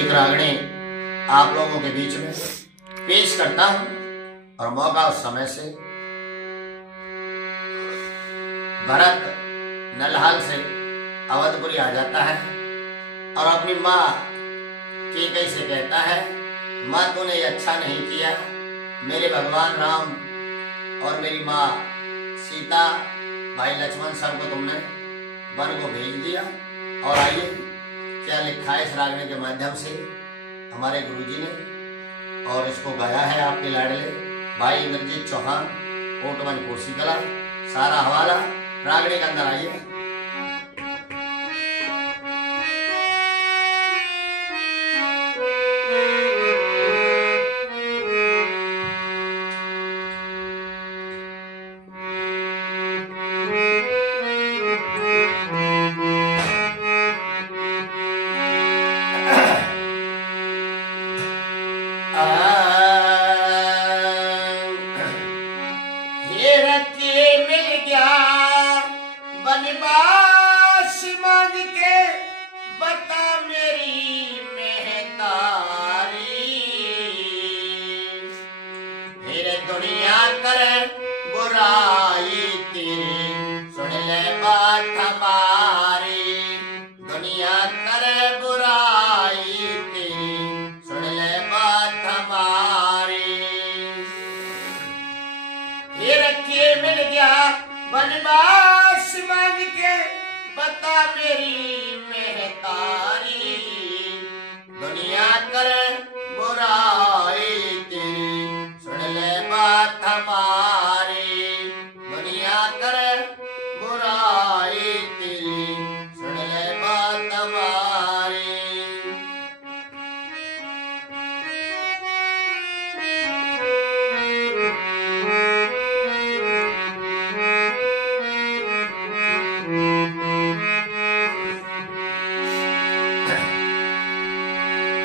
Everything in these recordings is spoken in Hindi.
एक रागणी आप लोगों के बीच में पेश करता हूं और मौका उस समय से भरत नलहाल से अवधपुरी आ जाता है और अपनी माँ कैकेयी से कहता है, माँ तूने ये अच्छा नहीं किया, मेरे भगवान राम और मेरी माँ सीता, भाई लक्ष्मण सबको तुमने वन को भेज दिया। और आइए क्या लिखा है इस रागनी के माध्यम से हमारे गुरुजी ने, और इसको गाया है आपके लाडले भाई इंद्रजीत चौहान, कोटवन कोसी कला। सारा हवाला रागनी के अंदर आइए। बनवास मांग के बता मेरी महतारी, मेरे दुनिया करे बुराई तेरी, सुन ले बात हमारी। दुनिया करे बुराई तेरी, सुन ले बात हमारी। फिर के मिल गया बनवास मांग के बता मेरी महतारी, दुनिया करे बुराई तेरी, सुन ले बात हमारी। दुनिया करे बुराई तेरी, सुन ले बात हमारी।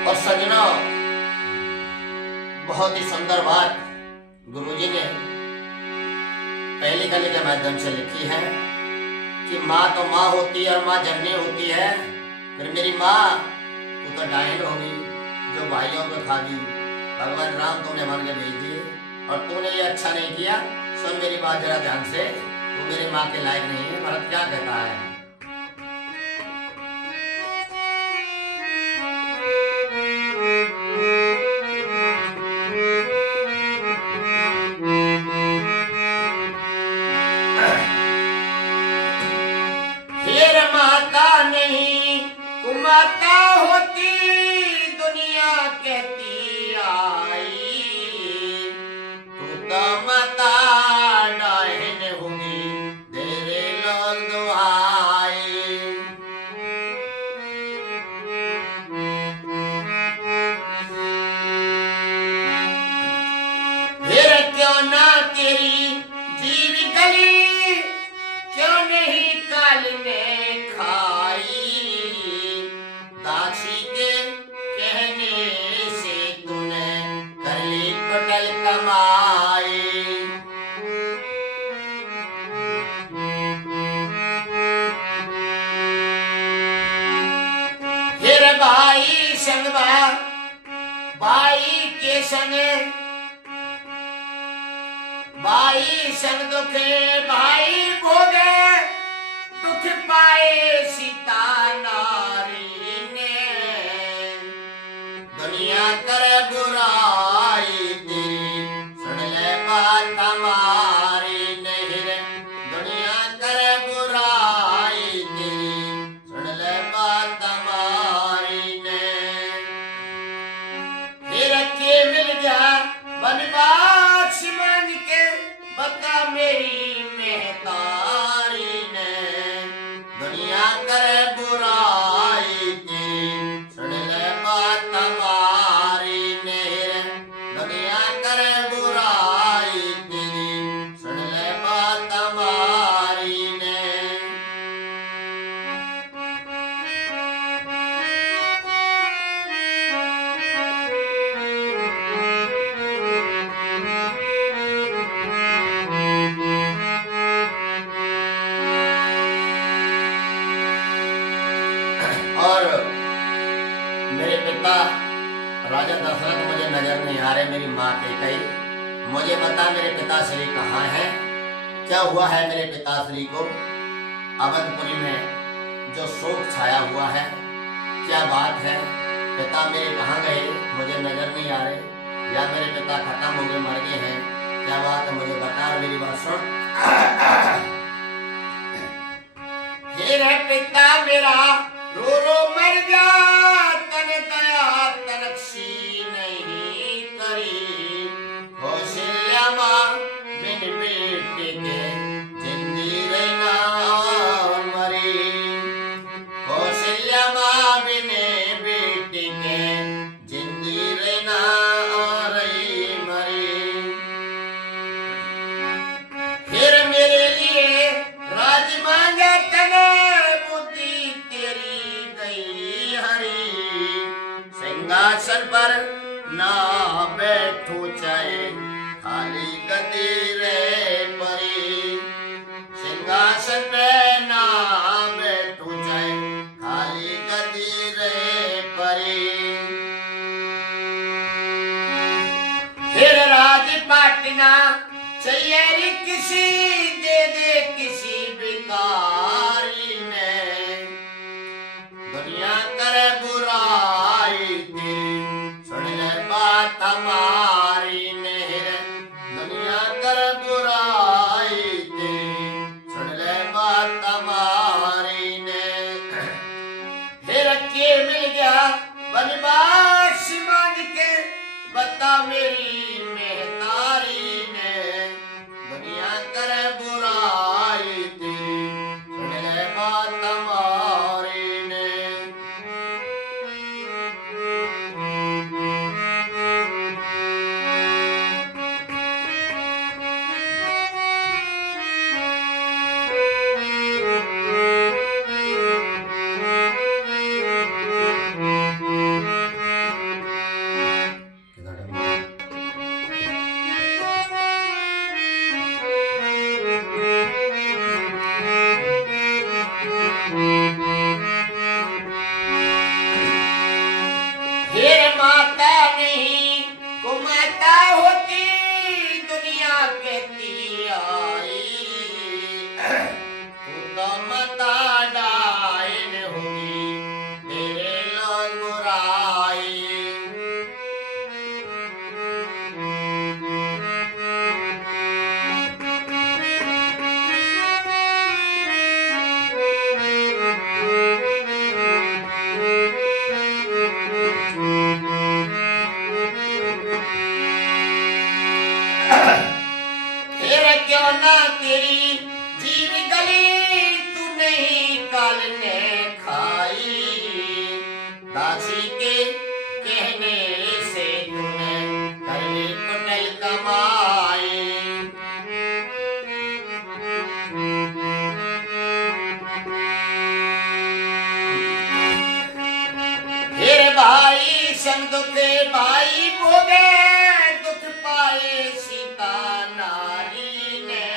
और सज्जनों, बहुत ही सुंदर बात गुरुजी ने पहली कली के माध्यम से लिखी है कि माँ तो माँ होती है और माँ जननी होती है, फिर मेरी माँ तू तो डायन होगी जो भाइयों को खागी। भगवान राम तूने वन में भेज दिए और तूने ये अच्छा नहीं किया। सुन मेरी बात जरा ध्यान से, तू मेरी माँ के लायक नहीं है। भरत क्या कहता है, माता नहीं कुमाता होती दुनिया कहती आई, तू तो माता डायन होगी तेरे लोग दुहाई। फिर क्यों ना तेरी जीव गली, क्यों नहीं काल में खाई, दासी के कहने से तूने कर ली कुटल कमाई। फिर भाई संग भाई के संग, भाई संग दुखे भाई भोगे, दुख पाए सीता नारी ने। दुनिया करे बुराई तेरी, सुन ले बात हमारी। नहीं रे दुनिया करे बुराई तेरी, सुन ले बात हमारी ने। फिर के मिल गया बनवास मांग के बता मेरी महतारी ने, दुनिया करे बुराई तेरी, सुन ले बात हमारी। नहीं रे मेरे पिता राजा दशरथ मुझे नजर नहीं आ रहे, मेरी माँ कैकेयी, मुझे बता मेरे पिताश्री कहाँ हैं, क्या हुआ है मेरे पिताश्री को? अवधपुरी में जो शोक छाया हुआ है, क्या बात है? पिता मेरे कहाँ गए, मुझे नजर नहीं आ रहे, या मेरे पिता खत्म हो गए, मर गए हैं, क्या बात है मुझे बता। और मेरी बात सुन। मेरे पिता मेरा रो रो मर जा, तन दया तनक्षी नहीं करी। कौशल्या माँ बिन बेटे के जिंदी रहना मरी। कौशल्या माँ बिन बेटे के जिंदी रहना रही मरी। फिर मेरे लिए राज मांगे तने, बुद्धि तेरी गई हरी। सिंहासन पर ना बैठो चाहे खाली गद्दी रे परी। सिंहासन पे ना बैठो चाहे खाली गद्दी रे परी। फिर राजपाटना चाहिए किसी, दे दे किसी भिखारी ने। दुनिया करे बुराई तेरी, सुन ले बात हमारी ने। दुनिया करे बुराई तेरी, सुन ले बात हमारी ने। फिर के मिल गया बनवास मांग के, बता मेरी महतारी ने। दुनिया करे बुराई तेरी, सुन ले बात हमारी ने। फिर माता नहीं कुमाता होती, दुनिया कहती आई। तू तो माता डायन होगी, तेरे लोग बुराई। फिर क्यों ना तेरी जीव गली, तू नहीं काल ने खाई। दासी के कहने से तूने कर ली कुटिल कमाई। फिर भाई संग दुख भाई भोगे, दुख पाए सीता नारी ने।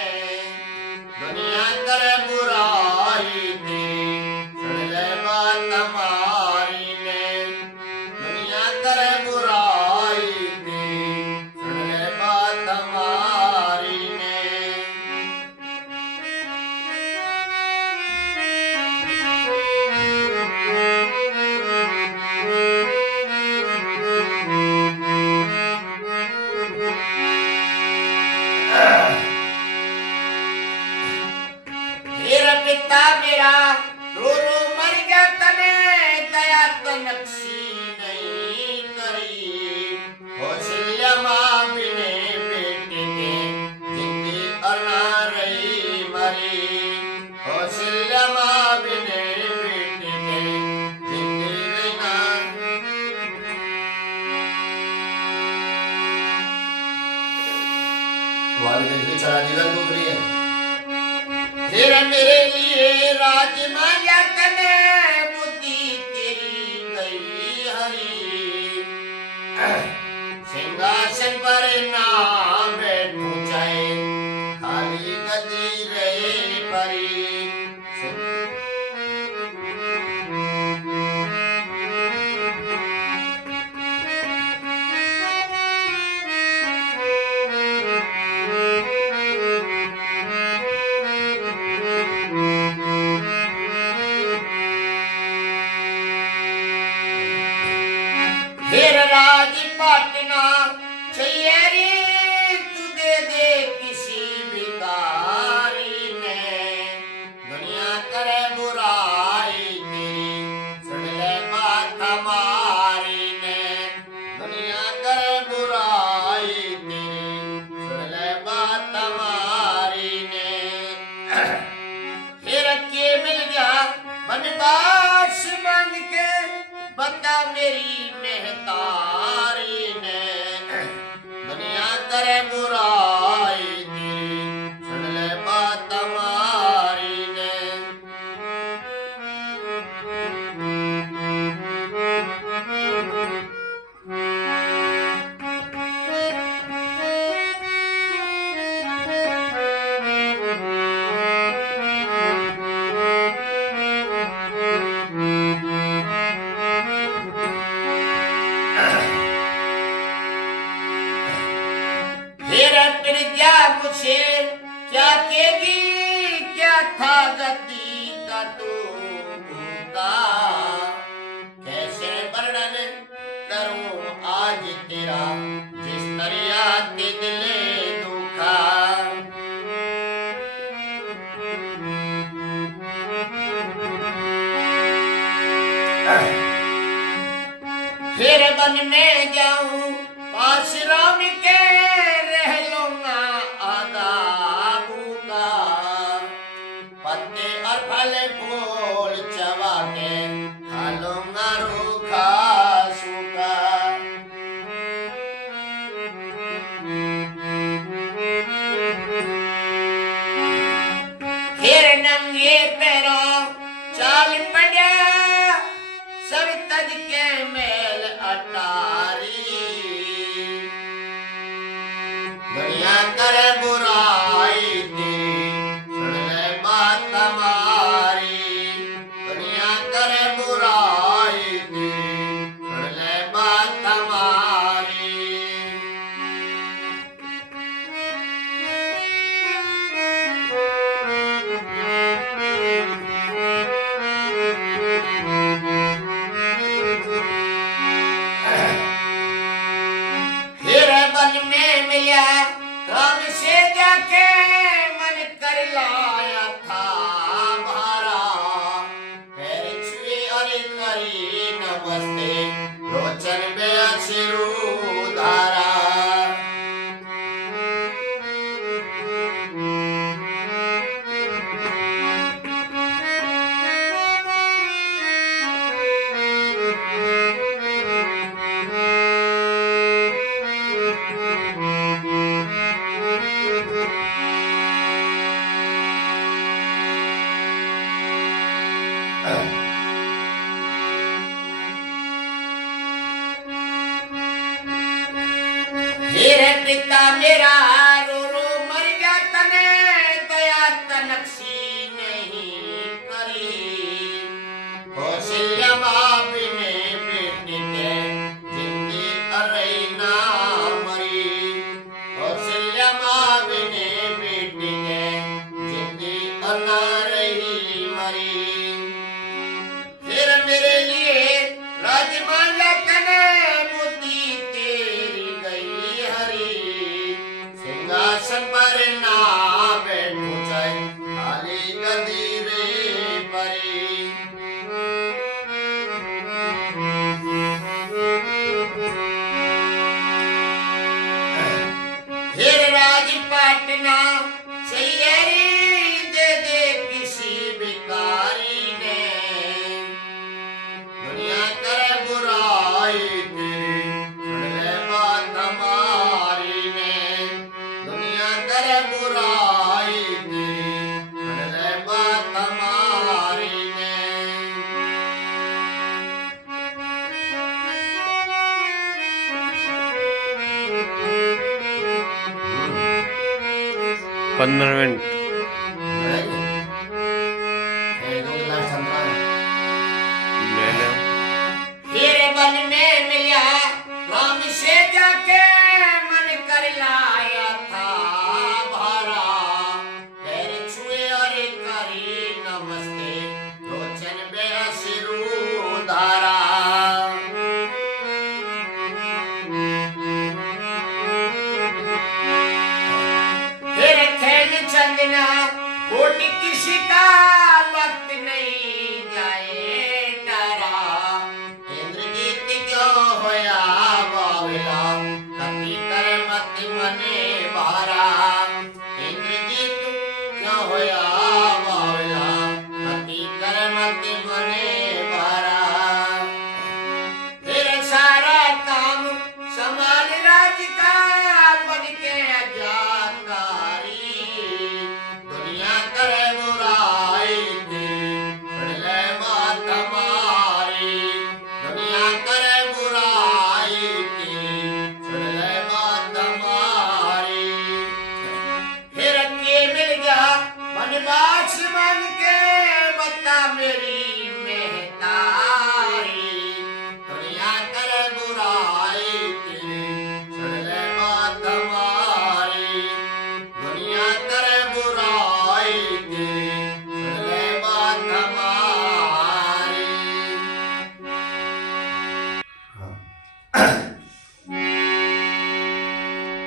दुनिया करे बुराई तेरी, सुन ले बात हमारी ने। दुनिया करे बुराई तेरी, सुन ले बात हमारी ने। मेरा पिता मेरा रो रो मर गया, तने दया तनक्षी नहीं करी। कौशल्या माँ बिने बेटे के जिंदगी अना रही मरी। कौशल्या माँ बिने बेटे के जिंदगी रहना। वाली देखिए चला जीवन गुजर रही है। फिर मेरे लिए राज मांगा तने, बुद्धि तेरी गई हरी। सिंहासन पर ना बैठो चाहे खाली गद्दी रहे परी। बुराई तेरी सुन ले बात हमारी ने। फिर क्या मुझे क्या कहेगी, क्या था गति का तू का, कैसे वर्णन करूं आज तेरा जिस दरिया के दिले दुखा। फिर वन में जाऊं पास राम के, रह लूंगा आदाबू का, पत्ते और फल फूल चबा के खा लूंगा रूखा सूखा। फिर नंगे पैरों चाल पड़ा, सर तज के मेल अटारी, दुनिया करे बुराई तेरी सुन ले बात हमारी, दुनिया करे बुराई तेरी सुन ले बात हमारी। फिर वन में मिला राम से जाके, मन कर लाया था भारा, पैर छुए और करी नमस्ते लोचन में अश्रु धारा। मेरे पिता मेरा रो रो मर गया तने, दया तनक्सी नहीं करी, कौशल्या माँ बिने बेटी के जिंदगी अरई ना मरी, कौशल्या माँ बिने बेटी के जिंदगी अनारही मरी। फिर मेरे लिए राजमाला तने बुद्धि तेरी गई हरी, सिंहासन पर ना बैठू चाहे खाली गदी रे परी। फिर राजपाटना सैयरी दे दे किसी भिखारी ने, दुनिया करे बुराई तेरी सुन ले बात हमारी ने, दुनिया करे बुराई तेरी सुन ले बात हमारी ने। 15 मिनट ले लो। फिर वन में मिला राम से जाके, मन कर लाया था भारा, पैर छुए और करी नमस्ते लोचन में अश्रु धारा। फिर खेल चंद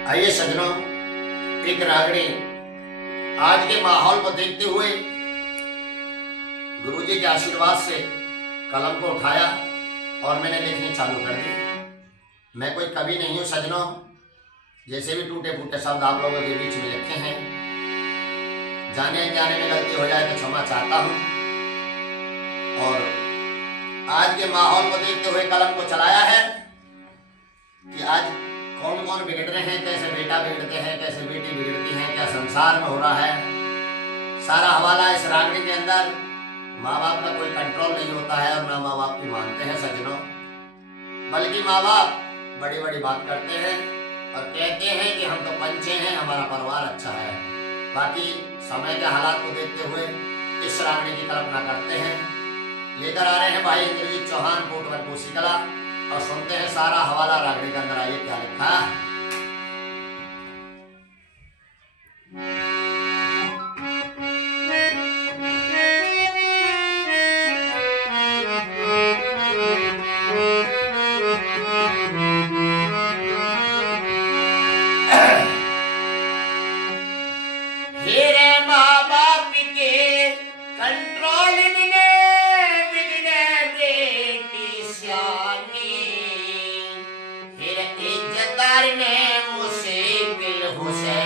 आइए सज्जनों, एक रागड़ी आज के माहौल को देखते हुए गुरुजी के आशीर्वाद से कलम को उठाया और मैंने लिखनी चालू कर दी। मैं कोई कवि नहीं हूं सज्जनों, जैसे भी टूटे फूटे शब्द आप लोगों के बीच में लिखे हैं, जाने अनजाने में गलती हो जाए तो क्षमा चाहता हूं। और आज के माहौल को देखते हुए कलम को चलाया है कि आज कौन कौन बिगड़ रहे हैं, कैसे बेटा बिगड़ते हैं, कैसे बेटी बिगड़ती है, क्या संसार में हो रहा है। सारा हवाला इस रागड़ी के अंदर। माँ बाप का कोई कंट्रोल नहीं होता है और ना माँ बाप की मानते हैं सज्जनों, बल्कि माँ बाप बड़ी बड़ी बात करते हैं और कहते हैं कि हम तो पंचे हैं, हमारा परिवार अच्छा है। बाकी समय के हालात को देखते हुए इस रागड़ी की कल्पना करते हैं। लेकर आ रहे हैं भाई इंद्रजीत चौहान, कोटवर कोसी कला, और सुनते हैं सारा हवाला रागड़ी के अंदर। आइए क्या लिखा। मेरे माँ बाप के कंट्रोल बिने बिगड़े बेटी सियानी, फिर इज्जतदार ने मुश्किल हुसे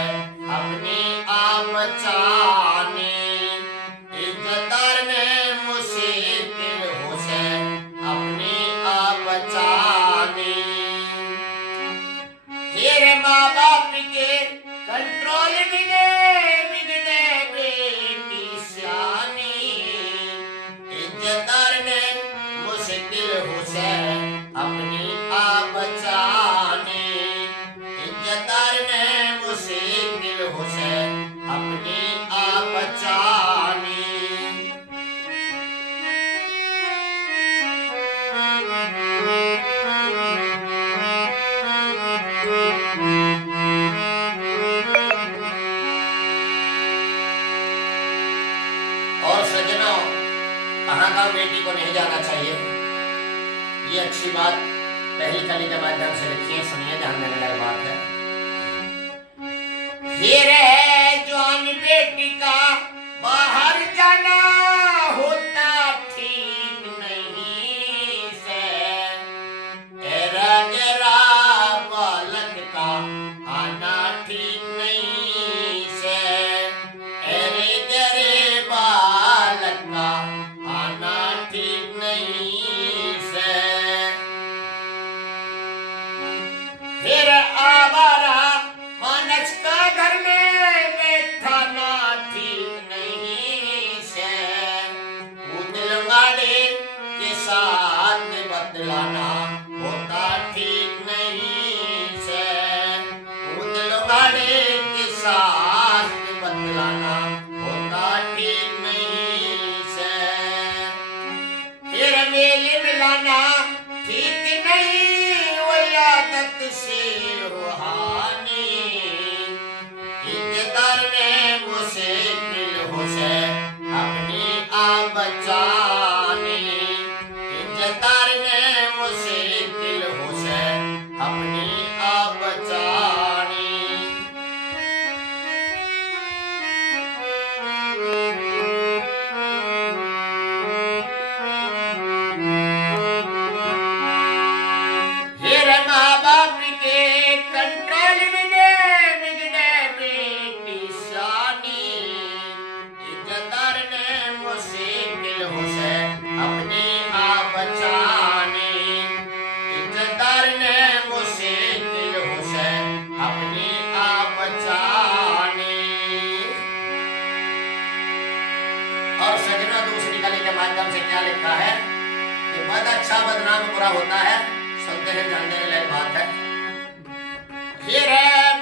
अपनी आप बचानी। इज्जतदार ने मुश्किल हुसे अपनी आप बचानी। फिर माँ बाप के कंट्रोल बिने बिगड़े बेटी सियानी, इज्जतदार ने मुश्किल हुसे अपनी आप बचानी। इज्जतदार ने मुश्किल हुसे अपनी आप बचानी। और सज्जनों, कहाँ कहाँ बेटी को नहीं जाना चाहिए, ये अच्छी बात पहली कली के माध्यम से लिखी है। सुनिए, ध्यान देने लायक बात है। फिर जवान बेटी का बाहर जाना होता ठीक नहीं से। एरा गरा बालक का आना ठीक नहीं से। एरे गरे बालक का आना ठीक नहीं से। फिर आवारा मानस का घर में बैठाना ठीक नहीं से। उदलगाड़े के साथ बतलाना होता ठीक नहीं से। उदलगाड़े के साथ बतलाना होता ठीक नहीं से। फिर मेल मिलाना ठीक नहीं, वही आदत से रूहानी। इज्जतदार ने मुश्किल हुसे अपनी आप बचानी। इज्जतदार ने मुश्किल हुसे अपनी आप बचानी। फिर माँ बाप के कंट्रोल बिने बिगड़े बेटी सियानी। इज्जतदार ने मुश्किल हुसे अपनी आप बचानी। इज्जतदार ने मुश्किल हुसे अपनी आप बचानी। और सज्जनों, दूसरी कली के माध्यम से क्या लिखा है कि बद अच्छा बदनाम बुरा होता है। सुनते हैं, ध्यान देने लायक बात है। फिर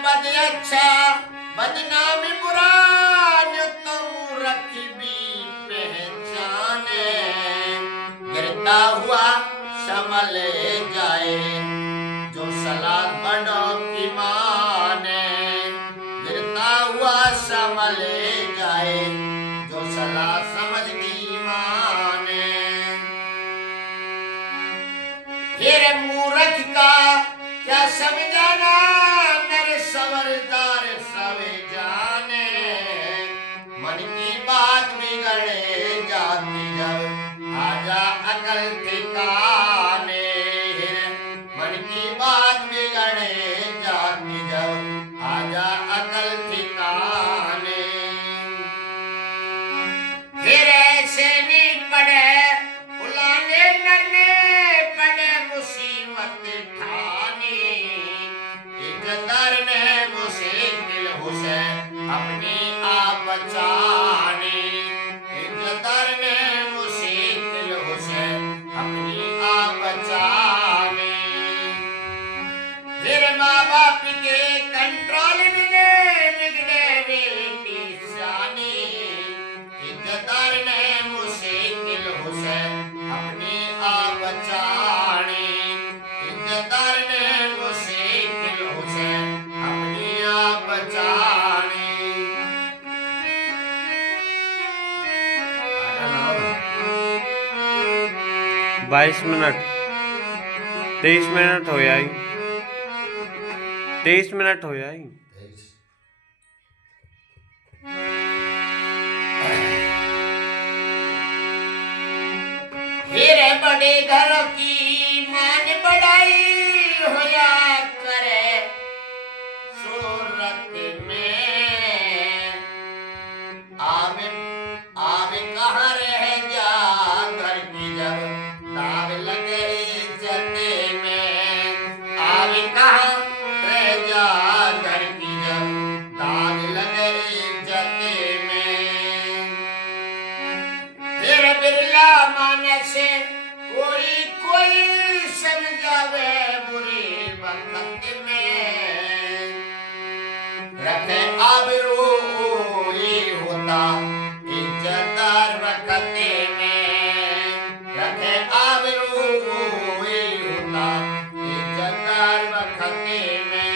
बद अच्छा बदनाम बुरा जो तुम रखबी पहचाने। गिरता हुआ संभल जाए जो सलाह बड़ों की माने। गिरता हुआ संभल जाए जो सलाह समझ की माने। फिर मूर्ख का क्या समझाना, नर सब समझदार सवे जाने, मन की बात बिगड़े जाती जब आजा अकल ठिकाने। मन की बात बिगड़े जाती जब आजा अकल ठिकाने। फिर ऐसे नहीं पड़े बुलाने नरने पड़े मुसीबत ठानी। इज्जतदार ने मुश्किल हुसे अपनी आप बचानी। इज्जतदार ने मुश्किल हुसे अपनी आप बचानी। फिर माँ बाप के कंट्रोल में बिगड़े बेटी सियानी। इज्जतदार ने मुश्किल हुसे अपनी आप बचानी। इज्जतदार ने मुश्किल हुसे अपनी आप बचानी। 22 मिनट 23 मिनट हो आई 23 मिनट हो आई। फिर बड़े घर की मान बढ़ाई होया करे सूरत में। आवे आवे कहाँ रह जा घर की जब दाग लगे इज्जत में। आवे कहाँ रह जा घर की जब दाग लगे इज्जत में। फिर बिरला मानस कोई कोई समझावे बुरी वक्त में। रखे आबरू ये होता इज्जतदार वक्त में। रखे आबरू ये होता इज्जतदार वक्त में।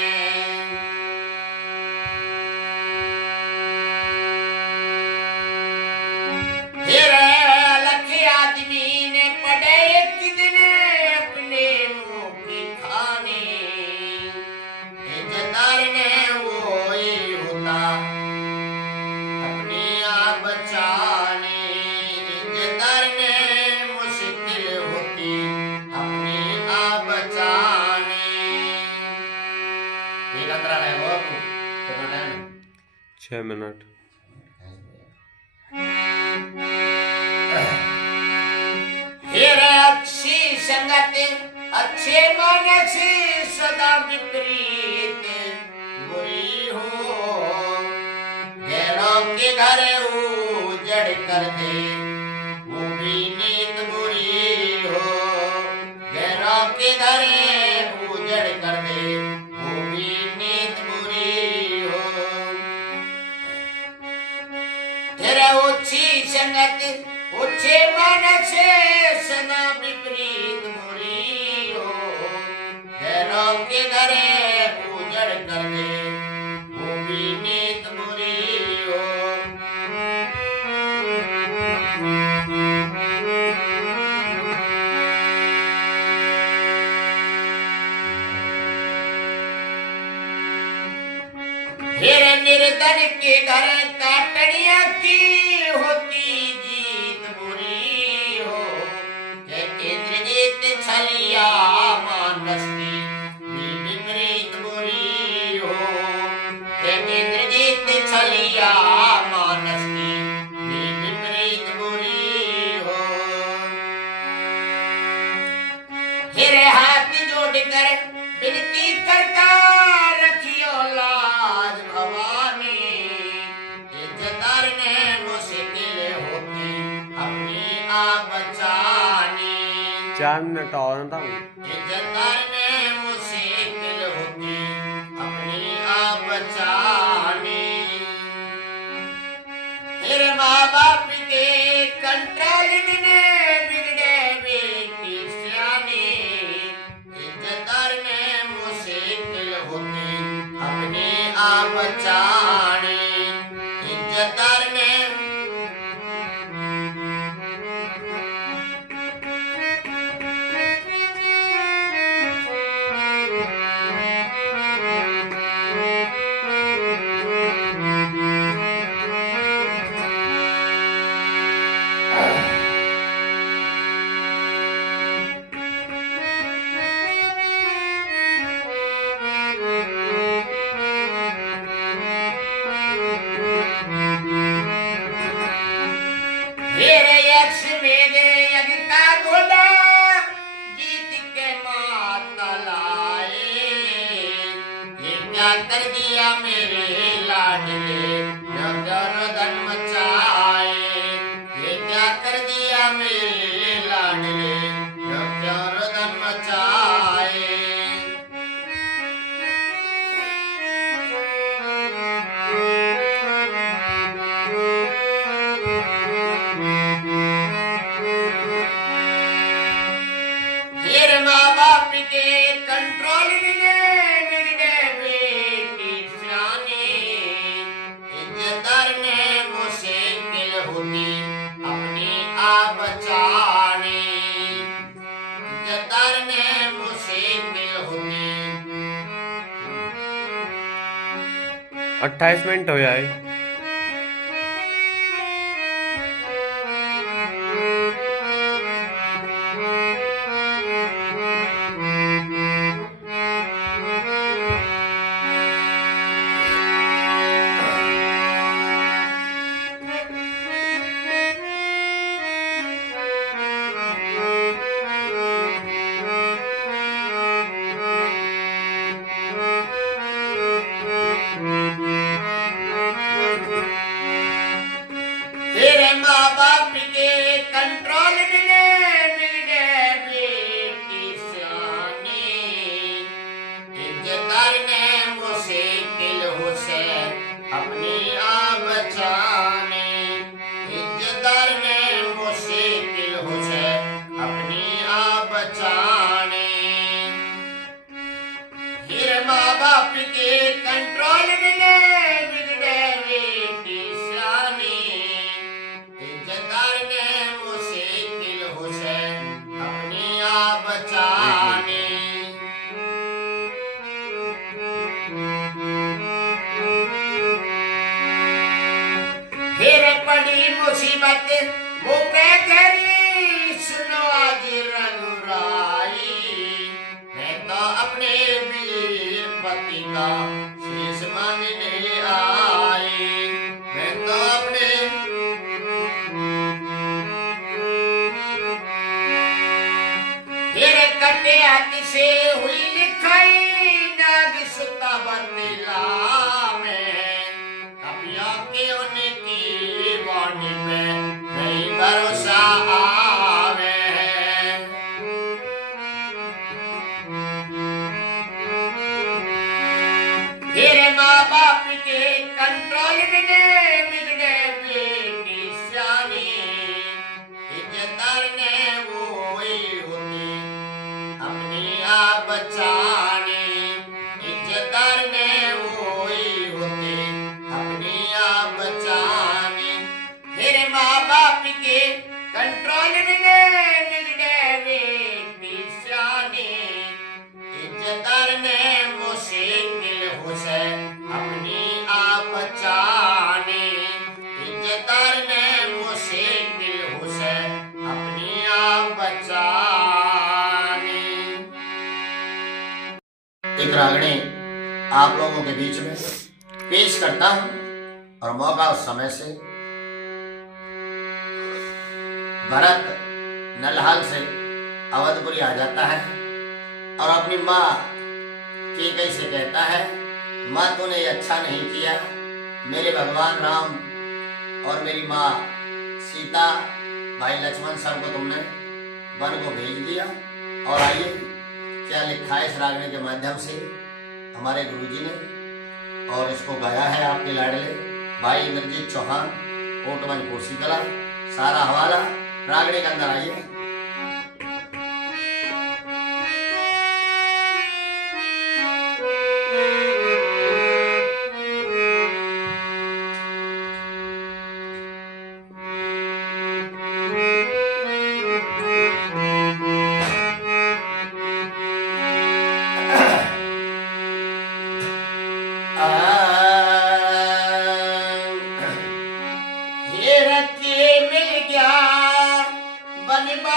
फिर अलग आदमी ने पड़े एक दिन अपने मुंह की खानी। इज्जतदार ने वो ही होता अपनी आप बचानी। इज्जतदार ने मुश्किल होती अपनी आप बचानी। ये अंतरा है वो कितना टाइम है? 6 मिनट। फिर अच्छी संगत अच्छे मानस सदा विपरीत बुरी हो। गैरों के घर उजड़ कर दे वो भी नीत बुरी हो। गैरों के घर उजड़ कर दे वो भी नीत बुरी हो। फिर ऊंची संगत ऊंचे मानस सदा विपरीत बुरी हो। गैरों के घर उजड़ कर दे वो भी नीत बुरी हो। फिर निर्धन के घर काटड़िया की होती जीत बुरी हो। इंद्रजीत छलिया मानस की भी विपरीत बुरी हो। इंद्रजीत छलिया मानस की भी विपरीत बुरी हो। फिर हाथ जोड़कर विनती करता रखियो लाज भवानी। इज्जतदार ने मुश्किल होती अपनी आप बचानी। 4 मिनट और था। इज्जतदार ने मुश्किल होती अपनी आप बचानी। फिर माँ बाप के कंट्रोल में बिगड़े बेटी सियानी। इज्जतदार ने मुश्किल होती अपनी आप बचानी। इज्जतदार ने क्या कर दिया मेरे लाडले, यो क्या रोदन मचाए। ये क्या कर दिया मेरे लाडले, यो क्या रोदन मचाए। फिर माँ बाप के कंट्रोल में मिल गए बेटी सियानी। इज्जतदार ने मुश्किल होती अपनी आप बचानी। इज्जतदार ने मुश्किल होती। 28 मिनट हो जाए। फिर माँ बाप के कंट्रोल में मिल गए बेटी सियानी। इज्जतदार ने मुश्किल हो से अपनी आप बचानी। इज्जतदार ने मुश्किल हो से अपनी आप बचानी। फिर माँ बाप के कंट्रोल में मिल गए बेटी सियानी। इज्जतदार ने मुश्किल हो से अपनी आप बचानी। फिर पड़ी मुसीबत मुँह पे धरी, सुनो आज रघुराई। मैं तो अपने वीर पति का शीश मांगने आई। मैं तो अपने फिर कटे हाथ से हुई लिखाई, नाग सुता बतला में। कपियों के उनकी वाणी पे नहीं भरोसा आवे। फिर माँ बाप के कंट्रोल में मिल गए बेटी सियानी। इज्जतदार ने वो ही होती अपनी आप बचानी। इज्जतदार ने वो ही होती अपनी आप बचानी। फिर माँ बाप के कंट्रोल में मिल गए बेटी सियानी। इज्जतदार ने मुश्किल हो से अपनी आप बचानी। इज्जतदार ने मुश्किल हो से अपनी आप बचानी। एक रागनी आप लोगों के बीच में पेश करता हूं और मौका उस समय से भरत नलहाल से अवधपुरी आ जाता है और अपनी माँ कैकई से कहता है, माँ तूने ये अच्छा नहीं किया। मेरे भगवान राम और मेरी माँ सीता, भाई लक्ष्मण सबको तुमने वन को भेज दिया। और आइए क्या लिखा है इस रागनी के माध्यम से हमारे गुरुजी ने, और इसको गाया है आपके लाडले भाई इंद्रजीत चौहान, कोटवन कोसी कला। सारा हवाला रागनी के अंदर आइए। ये रत्ती मिल गया बनवा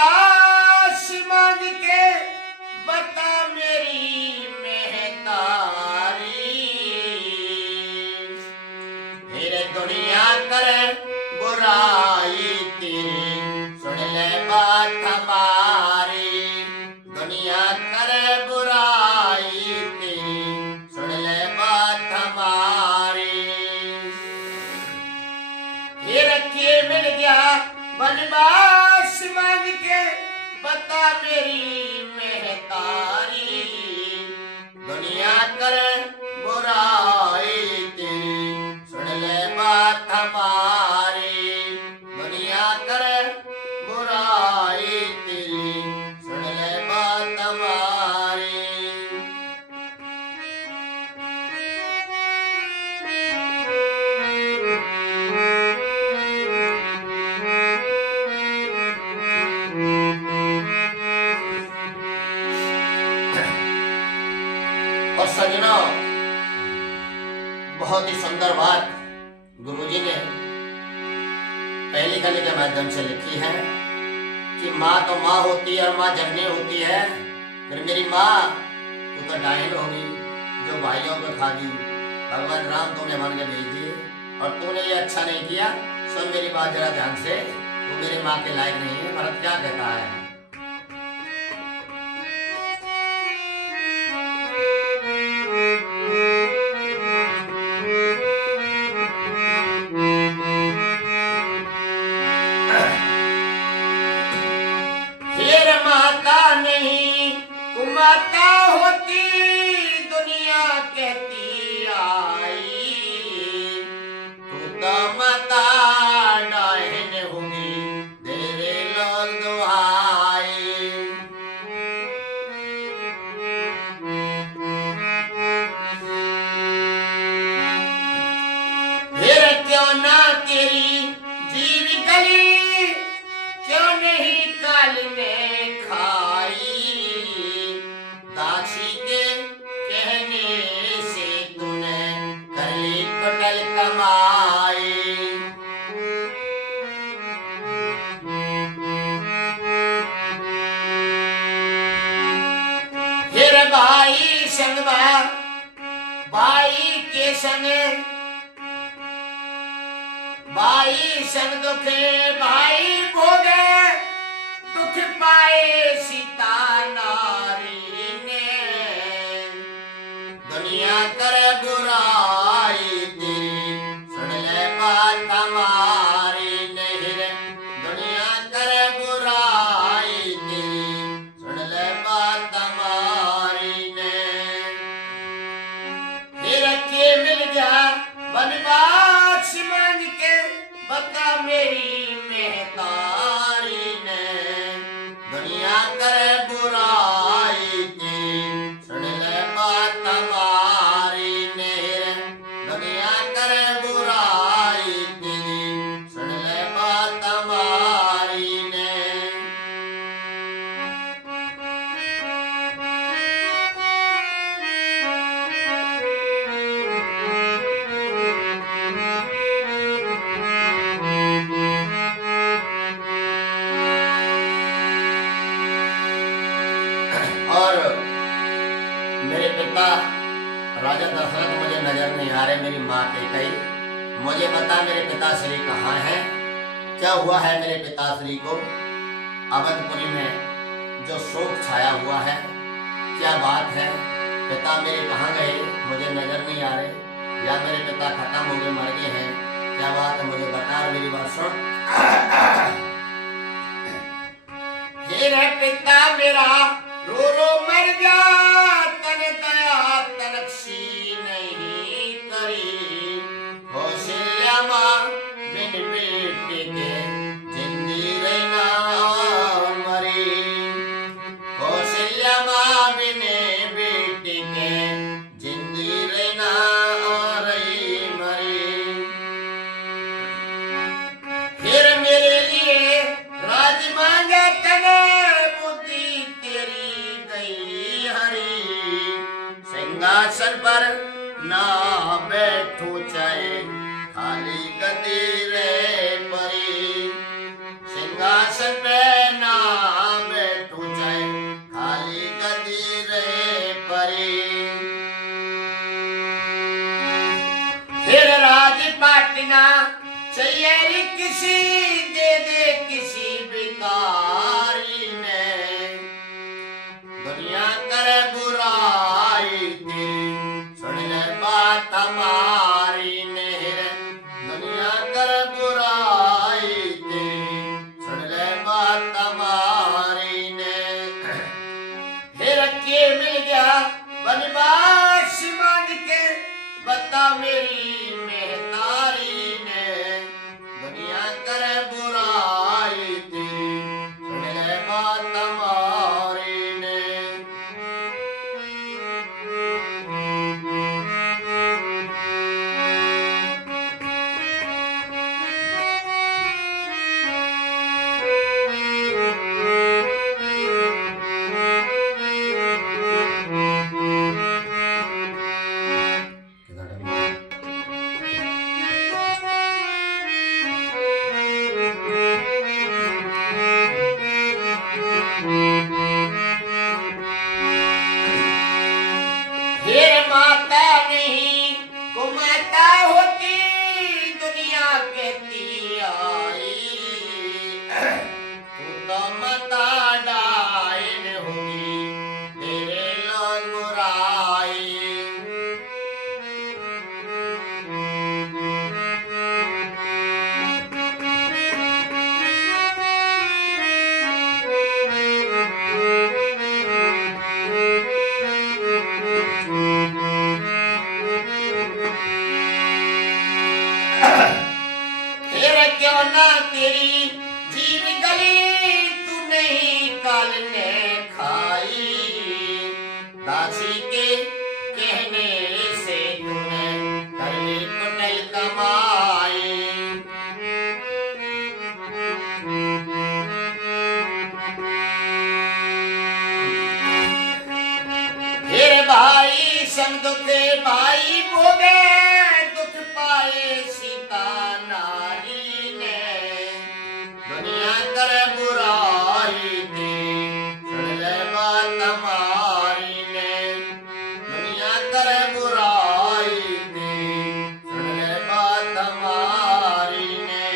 और सजनों, बहुत ही सुंदर बात गुरुजी ने पहली कली के माध्यम से लिखी है कि माँ तो माँ होती है, माँ जननी होती है, फिर मेरी माँ तू तो डायन होगी जो भाइयों को खा दी। भगवान राम तूने मन के भेज दिए और तूने ये अच्छा नहीं किया। सुन मेरी बात जरा ध्यान से, तू मेरी माँ के लायक नहीं है। भरत क्या कहता है? फिर माता नहीं कुमाता होती, दुनिया कहती आई, तू तो माता डायन होगी, तेरे लोल दुहाई। फिर क्यों ना तेरी जीव गली, क्यों नहीं काल में खाई, दासी के कहने से तूने कर ली कुटल कमाई। फिर भाई संग भाई के संग, भाई संग दुखे भाई भोगे, दुख पाए सीता नारी ने, दुनिया करे बुराई तेरी, सुन ले बात हमारी नहीं रे, दुनिया करे बुराई तेरी, सुन ले बात हमारी ने। फिर के मिल गया बनवास मांग के, बता मेरी महतारी ने, दुनिया करे बुराई की, सुन ले बात हमारी ने, दुनिया करे बुराई की, सुन ले बात हमारी ने। और मेरे पिता राजा दशरथ मुझे नजर नहीं आ रहे, मेरी माँ के कई मुझे बता मेरे पिताश्री कहाँ है? क्या हुआ है मेरे पिताश्री को? अवधपुरी में जो शोक छाया हुआ है, क्या बात है? पिता मेरे कहाँ गए? मुझे नजर नहीं आ रहे, या मेरे पिता खत्म हो गए, मर गए हैं? क्या बात है मुझे बता, मेरी बात सुन। फिर पिता मेरा रो रो मर गया, तन दया तनक्षी नहीं करी, कौशल्या माँ बिन बेटे के जिंदी रहना मरी, कौशल्या माँ बिन बेटे के जिंदी रहना रही मरी। फिर मेरे लिए राज मांगे तने, बुद्धि तेरी गई हरी, सिंहासन पर ना बैठू चाहे खाली गद्दी रे परी, सिंहासन पे ना बैठू चाहे खाली गद्दी रे परी। फिर राज पाटना चाहिए रे किसी, दे दे किसी भिखारी ने, दुनिया करे बुराई तेरी, सुन ले बात हमारी ने, दुनिया करे बुराई तेरी, सुन ले बात हमारी ने। फिर के मिल गया बनवास मांग के, बता मेरी महतारी ने, दुनिया करे बुराई तेरी, सुन ले बात हमारी ने। तेरी जीव गली तू नहीं काल ने खाई, दासी के कहने से तूने कर ली कुटिल कमाई। फिर भाई संग दुख भाई भोगे, दुख पाए सीता नारी ने, दुनिया कर बुराई दी सुन ले बात हमारी ने, दुनिया कर बुराई दी सुन ले बात हमारी ने।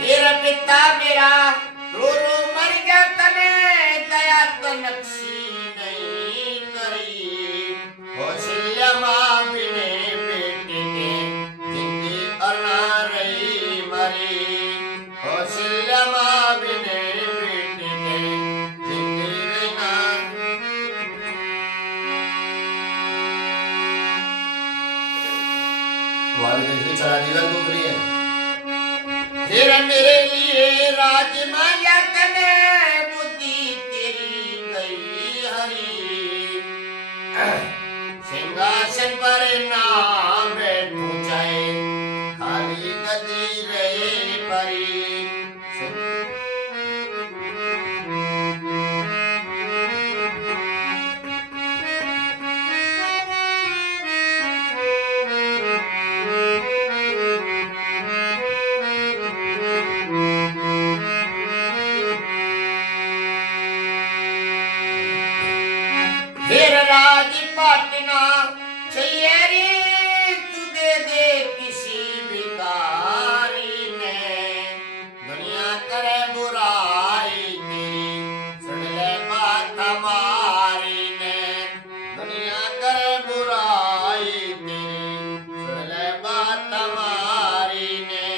मेरा पिता मेरा रो रो मर गया, तने दया तो नक्शी नहीं करी, कौशल्या माँ बिने बेटे के जिंदगी और ना रही मरी, कौशल्या माँ बिने बेटे के जिंदगी ना। तुम्हारी देखी चला जीवन दूसरी है। फिर मेरे लिए राजमाया कने बुद्धि तेरी गई हरी, सिंहासन पर ना बैठू चाहे खाली गदी रहे परी। फिर राज पाटना चाहिए रे तू दे दे किसी भिखारी ने, दुनिया करे बुराई तेरी सुन ले बात हमारी ने, दुनिया करे बुराई तेरी सुन ले बात हमारी ने।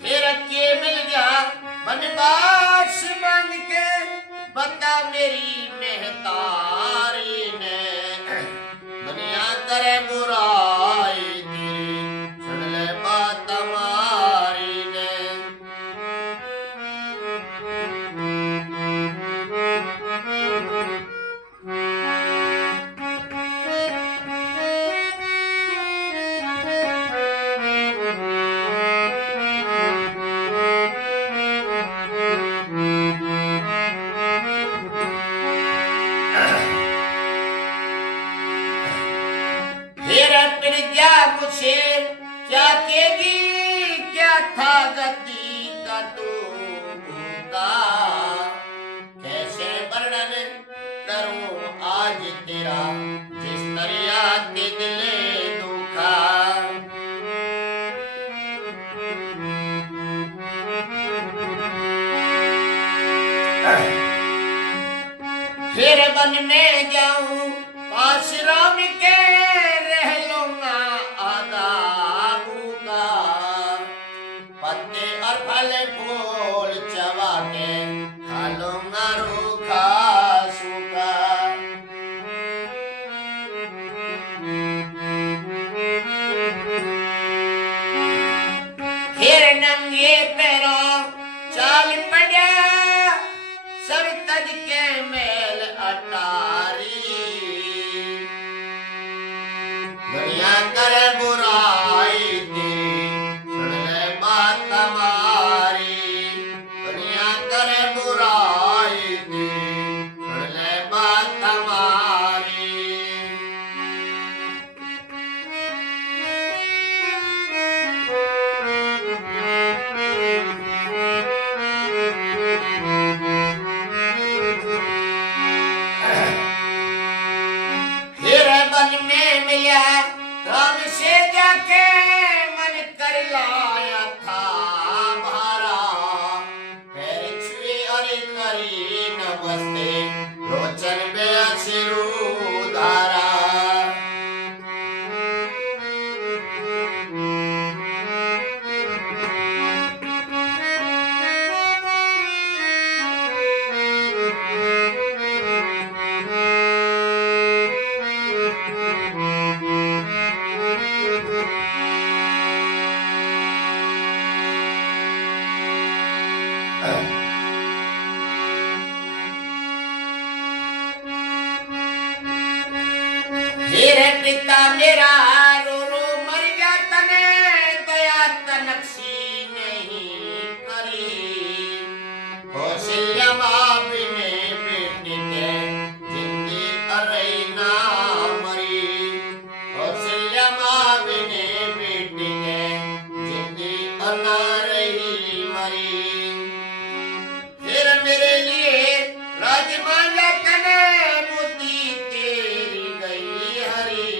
फिर के मिल जा बनवास मांग के बता मेरी मेहतारी ने, दुनिया करे बुराई तेरी सुन ले बात हमारी ने। फिर प्रज्ञा मुझे क्या कहेगी, क्या था गति का तू का, कैसे वर्णन करूं आज तेरा जिस दरिया के दिले दुखा। फिर वन में जाऊं पास राम के, रह लूंगा आदाबू का, पत्ते और फल फूल चबा के खा लूंगा रूखा सूखा। फिर नंगे पैरों चाल पड़ा सर तज के मेल अटारी, दुनिया करे बुराई तेरी सुन ले बात हमारी, दुनिया करे बुराई तेरी सुन ले बात हमारी। फिर वन में मिला राम से जाके मन कर लाया था भारा, पैर छुए अरे करी नमस्ते लोचन में अश्रु धारा। मेरे पिता मेरा रो रो मर गया तने दया तनक्सी नहीं करी कौशल्या माँ बिने बेटी के जिंदगी अरे ना मरी कौशल्या माँ बिने बेटी के जिंदगी अना रही मरी फिर मेरे लिए राजमाला तने बुद्धि तेरी गई हरी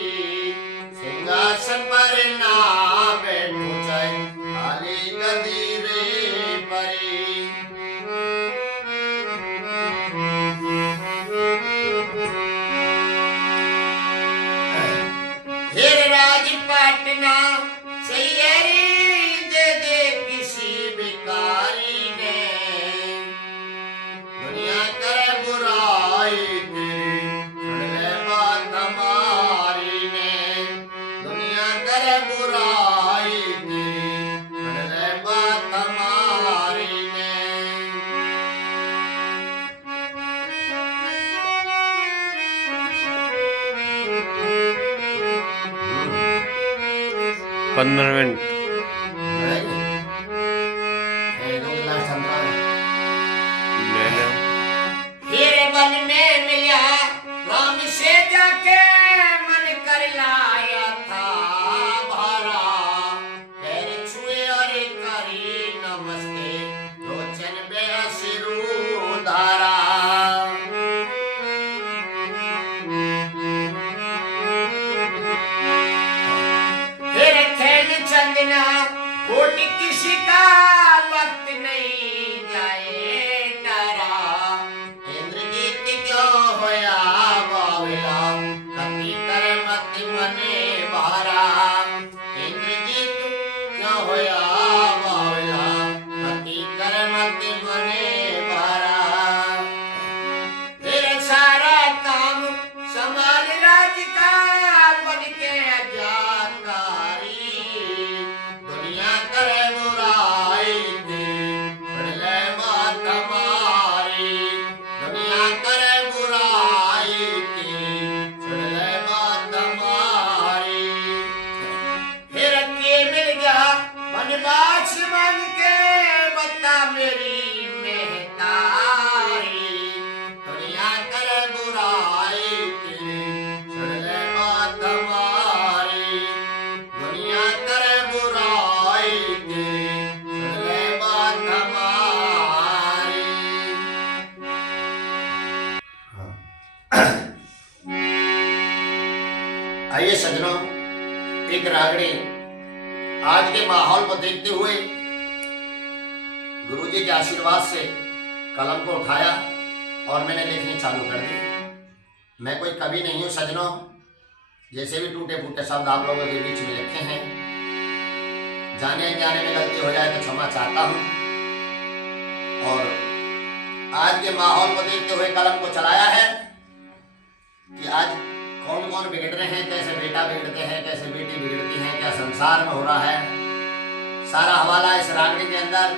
सिंहासन पर ना बैठू चाहे खाली गदी रे परी फिर राजपाटना सैयरी दे दे किसी भिखारी ने दुनिया करे बुराई तेरी सुन ले बात हमारी ने दुनिया करे बुराई तेरी सुन ले बात हमारी ने 15 मिनट ले लो। फिर वन में मिला राम से जाके मन कर लाया था भारा पैर छुए और करी नमस्ते लोचन बेसिरू धारा फिर खेल चंदना कोटि किसी का वक्त नहीं जाए डरा इंद्रजीत क्यों होया बावला कति कर मत मने भारा इंद्रजीत क्यों होया बावला कति कर मत मने भारा फिर सारा काम समाज राज का बन के आजाकारी दुनिया करे बुराई तेरी सुन ले बात हमारी दुनिया करे बुराई तेरी सुन ले बात हमारी फिर के मिल गया वनवास मांग के बता मेरी मेहतारी दुनिया करे बुराई तेरी सुन ले बात हमारी दुनिया करे बुराई तेरी सुन ले बात हमारी आइए सज्जनों, एक रागड़ी आज के माहौल को देखते हुए गुरुजी के आशीर्वाद से कलम को उठाया और मैंने लिखनी चालू कर दी। मैं कोई कवि नहीं हूँ सज्जनों, जैसे भी टूटे फूटे शब्द आप लोगों के बीच में लिखे हैं, जाने अनजाने में गलती हो जाए तो क्षमा चाहता हूँ। और आज के माहौल को देखते हुए कलम को चलाया है कि आज कौन कौन बिगड़ रहे हैं, कैसे बेटा बिगड़ते हैं, कैसे बेटी बिगड़ती है, क्या संसार में हो रहा है। सारा हवाला इस रागड़ी के अंदर।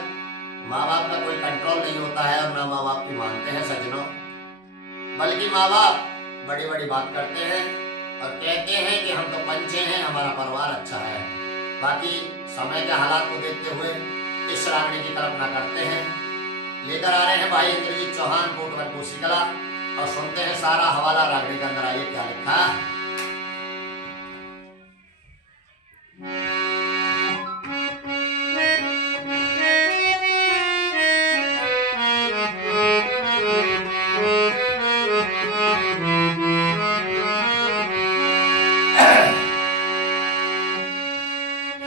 माँ बाप का कोई कंट्रोल नहीं होता है और ना माँ बाप की मानते हैं सज्जनों, बल्कि माँ बाप बड़ी बड़ी बात करते हैं और कहते हैं कि हम तो पंचे हैं, हमारा परिवार अच्छा है। बाकी समय के हालात को देखते हुए इस रागड़ी की कल्पना करते हैं। लेकर आ रहे हैं भाई इंद्रजीत चौहान, कोटवर कोसीकला, और सुनते हैं सारा हवाला रागड़ी के अंदर। आइए क्या लिखा है।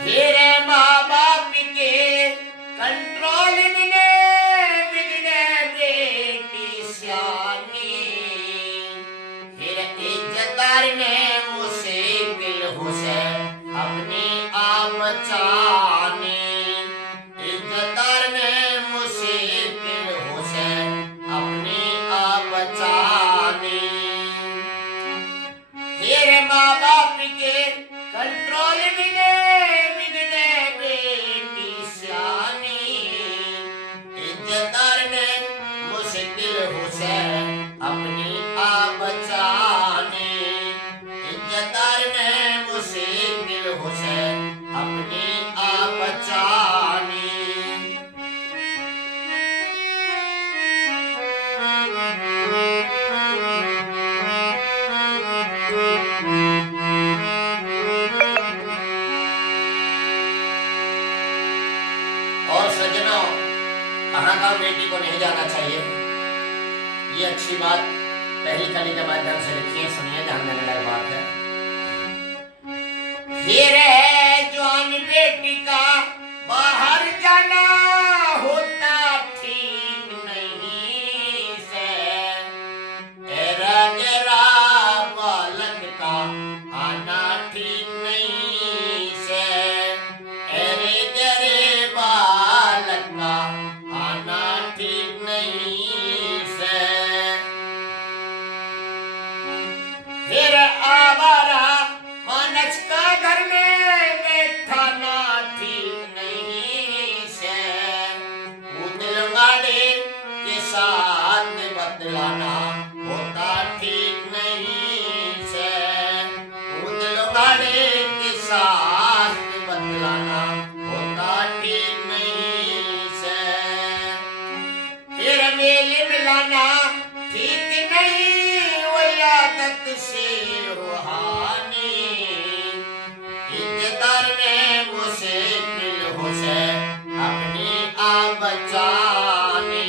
मेरे माँ बाप के कंट्रोल में बिगड़े बेटी सियानी फिर इज्जतदार ने मुश्किल हुसे अपनी आप बचानी इज्जतदार ने मुश्किल हुसे अपनी आप बचानी फिर माँ बाप के कंट्रोल में बिगड़े बेटी सियानी इज्जतदार ने मुश्किल हुसे अपनी आप बचानी पहली कली के माध्यम से लिखिए, सुनिए, ध्यान देने लायक बात है। फिर है जवान बेटी का बाहर जाना होता ठीक नहीं से, एरा गरा बालक का आना ठीक नहीं से, एरे गरे बालक का आना ठीक नहीं से। फिर आवारा मानस का घर में बैठा ना ठीक नहीं से, उदलवाड़े के साथ बतलाना होता ठीक नहीं से, उदलवाड़े के साथ बतलाना होता ठीक नहीं से। फिर मेल मिलाना ठीक नहीं, वो आदत से हो हानि, इज्जतदार ने मुश्किल हो से अपनी आप बचानी,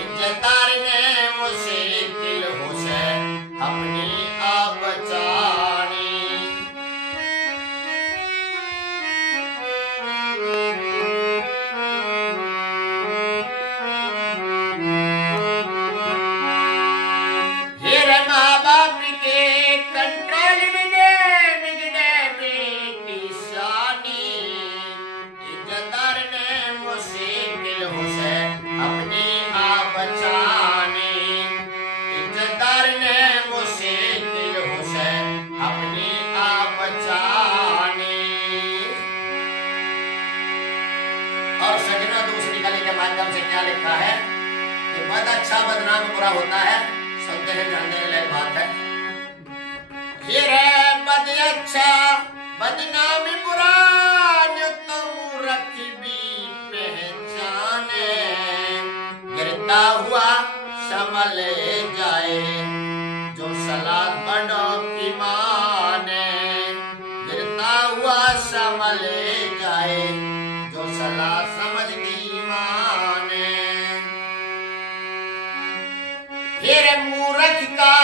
इज्जतदार ने मुश्किल हो से अपनी आप बचानी। फिर माँ बाप के कंट्रोल में बिगड़े बेटी शानी, इज्जतदार ने मुश्किल हो से अपनी आप बचानी, इज्जतदार ने मुश्किल हो से अपनी आप बचानी। और सजना दूसरी कली के माध्यम से क्या लिखा है कि बद अच्छा बदनाम बुरा होता है। सुनते हैं, ध्यान देने लायक बात है। फिर है बद अच्छा बदनाम बुरा, जो तुम रखबी पहचाने, गिरता हुआ संभल जाए जो सलाह बड़ों की माने, गिरता हुआ संभल जाए जो सलाह समझ की माने। फिर मूर्ख का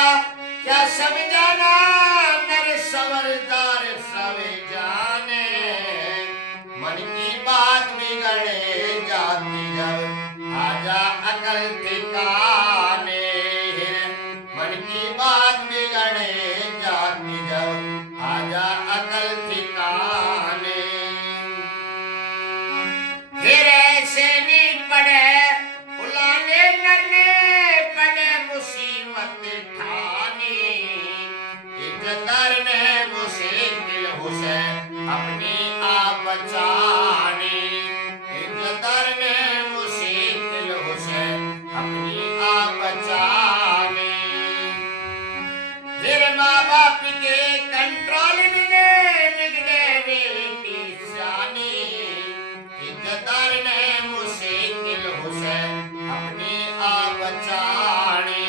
क्या समझाना, नर समझदार सब जाने, मन की बात बिगड़े जाती जब आजा अकल ठिकाने, मन की बात बिगड़े जाती जब आजा अकल ठिकाने। फिर ऐसे नहीं पड़े बुलाने नरने पड़े मुसीबत ठानी, इज्जतदार ने मुश्किल हो से अपनी आप बचानी, इज्जतदार ने मुश्किल हो से अपनी आप बचानी। फिर माँ बाप के कंट्रोल में बिगड़े बेटी शानी, इज्जतदार ने मुश्किल हो से अपनी आप बचानी,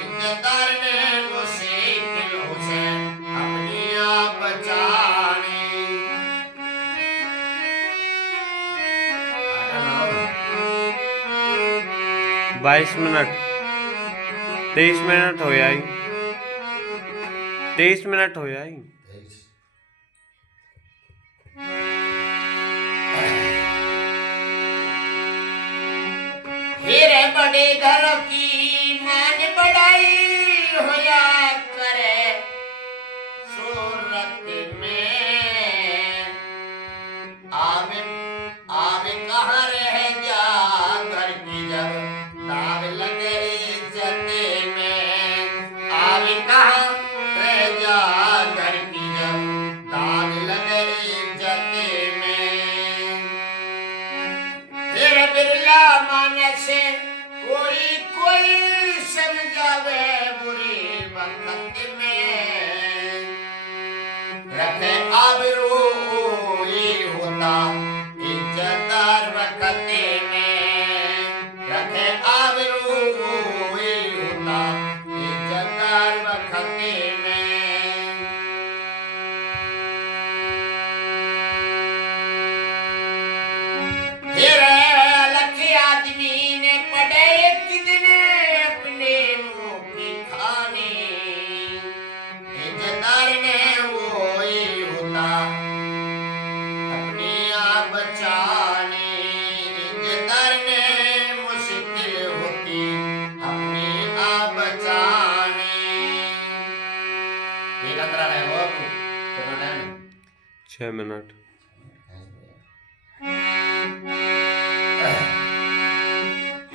इज्जतदार ने मुश्किल हो से अपनी आप बचानी। 22 मिनट 23 मिनट हो जाई, 23 मिनट हो जाई। फिर बड़े घर की मान बढ़ाई होया करे सूरत में, आवे आवे कहाँ रह जा घर की जब दाग लगे इज्जत में, आवे कहाँ रह जा घर की जब दाग लगे इज्जत में। फिर बिरला मानस कोई कोई समझावे बुरी वक्त में, रखे आबरू ये होता इज्जतदार वक्त में, रखे आबरू ये होता इज्जतदार वक्त अंदर है वो कितना टाइम 6 मिनट।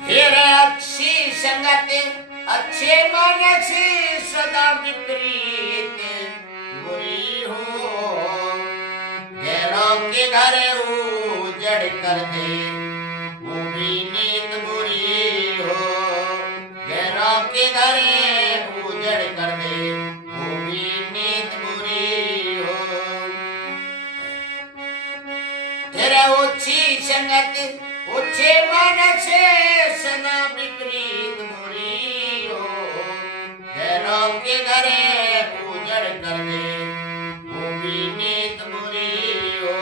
फिर अच्छी संगत अच्छे मन से सदा विपरीत बुरी हो, गैरों के घर उजड़ कर दे वो भी नीत बुरी हो, गैरों के घर उजड़ कर दे वो भी नीत बुरी हो। तेरा ऊंची संगत ऊंचे मन से सना विपरीत बुरी हो, गैरों के घर उजड़ कर दे वो भी नीत बुरी हो।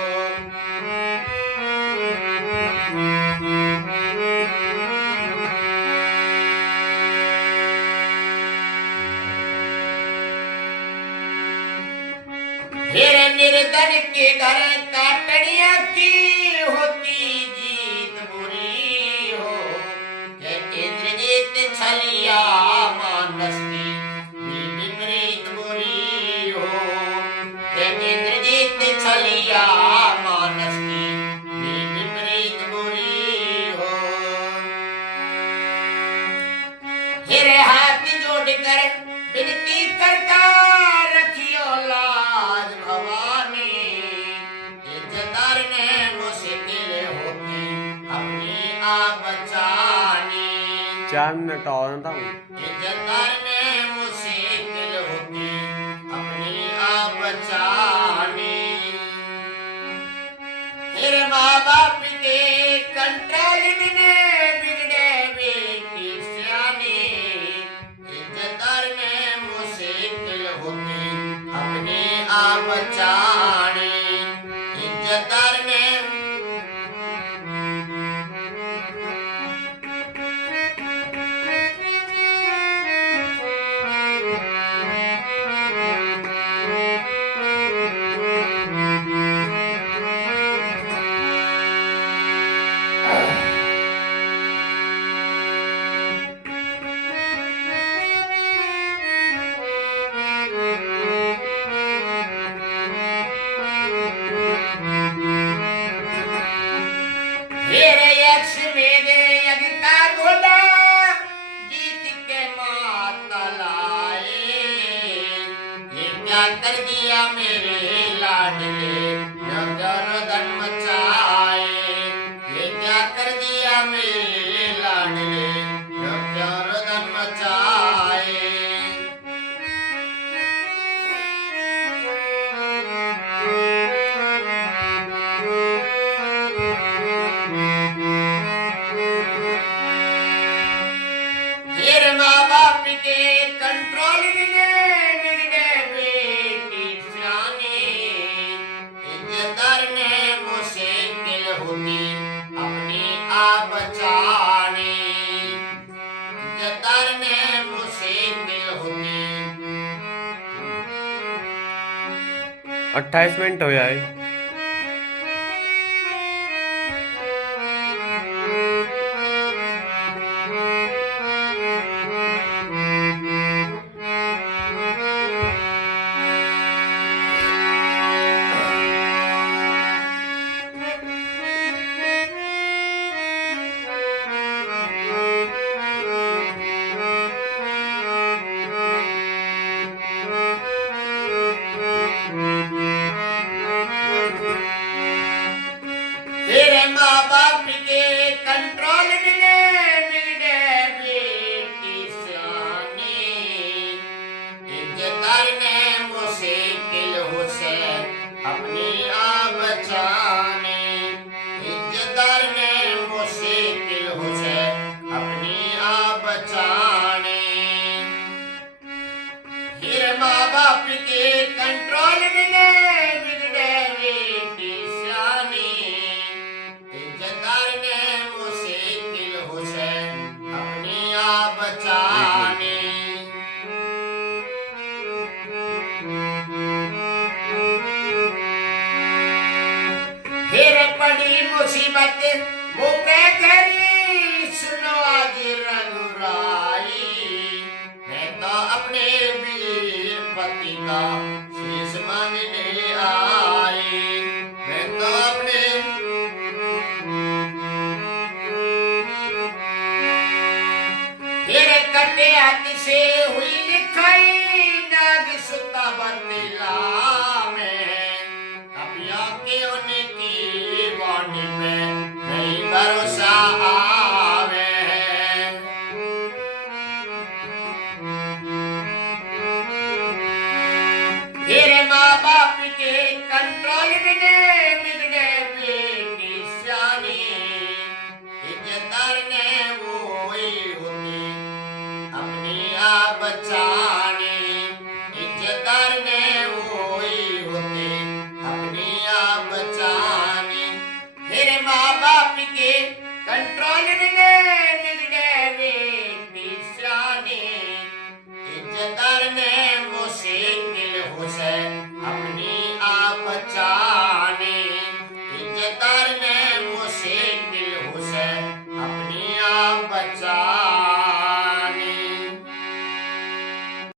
फिर निर्धन के घर काटड़िया की होती जीत बुरी हो, के इंद्रजीत छलिया मानस की भी विपरीत बुरी हो, के इंद्रजीत छलिया मानस की भी विपरीत बुरी हो। फिर हाथ जोड़कर विनती करता रखियो लाज भवानी, इज्जतदार ने मुश्किल होती अपनी आप बचानी, 4 मिनट और था। इज्जतदार ने मुश्किल होती अपनी आप बचानी। फिर माँ बाप के कंट्रोल में बिगड़े बेटी सियानी, इज्जतदार ने मुश्किल होती अपने आप बचानी, इज्जतदार ने मेरे यक्ष मेरे यज्ञ का घोड़ा जीत के माता लाए, ये क्या कर दिया मेरे लाडले गर्दन मचाए, ये क्या कर दिया मेरे लाडले गर्दन मचाए। फिर माँ बाप के कंट्रोल में बिगड़े बेटी सियानी, इज्जतदार ने मुश्किल होती अपनी आप बचानी, इज्जतदार ने मुश्किल होती। 28 मिनट हो जाए। तेरे माँ बाप के कंट्रोल में बिगड़े बेटी सियानी, इज्जतदार ने मुश्किल हो से अपनी आप बचानी, इज्जतदार ने मुश्किल हो से अपनी आप बचानी। फिर माँ बाप के कंट्रोल में बिगड़े बेटी सियानी, इज्जतदार ने मुश्किल हो से अपनी आप बचानी। फिर पड़ी मुसीबत वो पे घरी सुनो आज रघुराई, मैं तो अपने वीर पति का शीश मांगने आई। मैं तो अपने फिर कटे हाथ से हुई लिखाई नाग सुता बंदिला में। कपिया के उनकी वाणी पे नहीं भरोसा आवे। फिर माँ बाप के कंट्रोल में बिगड़े बेटी सियानी। इज्जतदार ने वो ही होती अपनी आप बचानी। इज्जतदार ने वो ही होती अपनी आप बचानी। फिर माँ बाप के कंट्रोल में बिगड़े बेटी सियानी। इज्जतदार ने